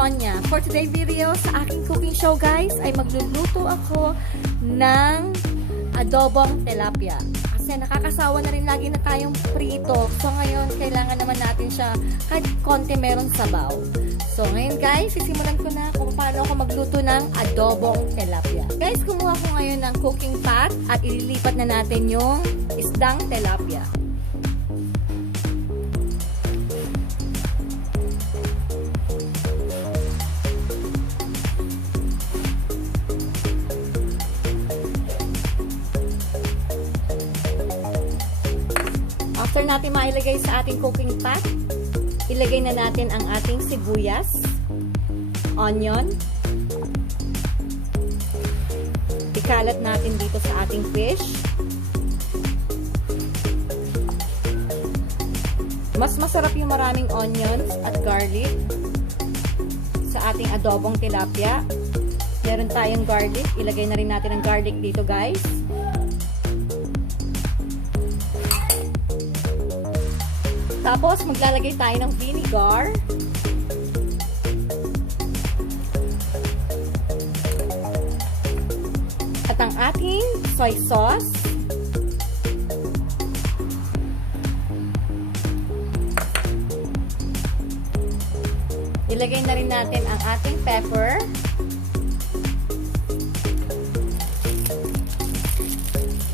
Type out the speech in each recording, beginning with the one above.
Sonia. For today video sa aking cooking show guys ay magluluto ako ng adobong tilapia. Kasi nakakasawa na rin lagi na tayong prito. So ngayon kailangan naman natin siya kahit konti meron sabaw. So ngayon guys, sisimulan ko na kung paano ako magluto ng adobong tilapia. Guys, kumuha ko ngayon ng cooking pot at ililipat na natin yung isdang tilapia. After natin mailagay sa ating cooking pot, ilagay na natin ang ating sibuyas, onion, ikalat natin dito sa ating fish. Mas masarap yung maraming onions at garlic sa ating adobong tilapia. Meron tayong garlic. Ilagay na rin natin ang garlic dito guys. Tapos, maglalagay tayo ng vinegar. At ang ating soy sauce. Ilagay na rin natin ang ating pepper.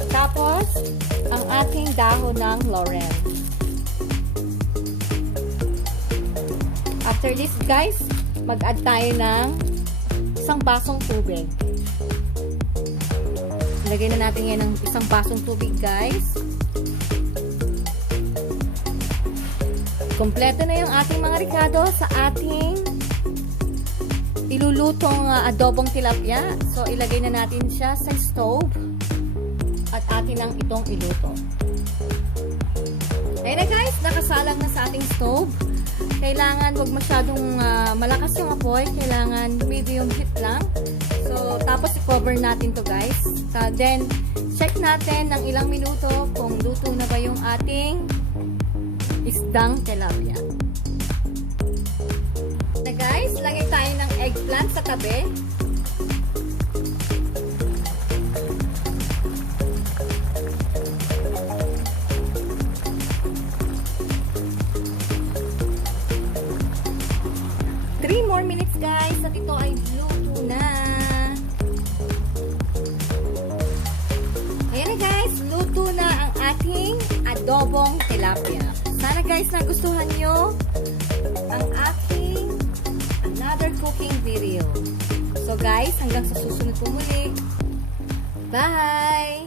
Tapos, ang ating dahon ng laurel. After this, guys, mag-add tayo ng isang basong tubig. Lagay na natin yan ng isang basong tubig, guys. Kompleto na yung ating mga ricado sa ating ilulutong uh, adobong tilapia. So, ilagay na natin siya sa stove at atin ang itong iluto. Ayun na guys, nakasalang na sa ating stove. Kailangan wag masyadong uh, malakas yung apoy. Kailangan medium heat lang. So, tapos i-cover natin to guys. Uh, then, check natin ng ilang minuto kung luto na ba yung ating isdang tilapia. Na guys, lagay tayo ng eggplant sa tabi. Three more minutes guys at ito ay luto na. Ayan na guys, luto na ang ating adobong tilapia. Sana guys nagustuhan nyo ang aking another cooking video. So guys, hanggang sa susunod po muli. Bye!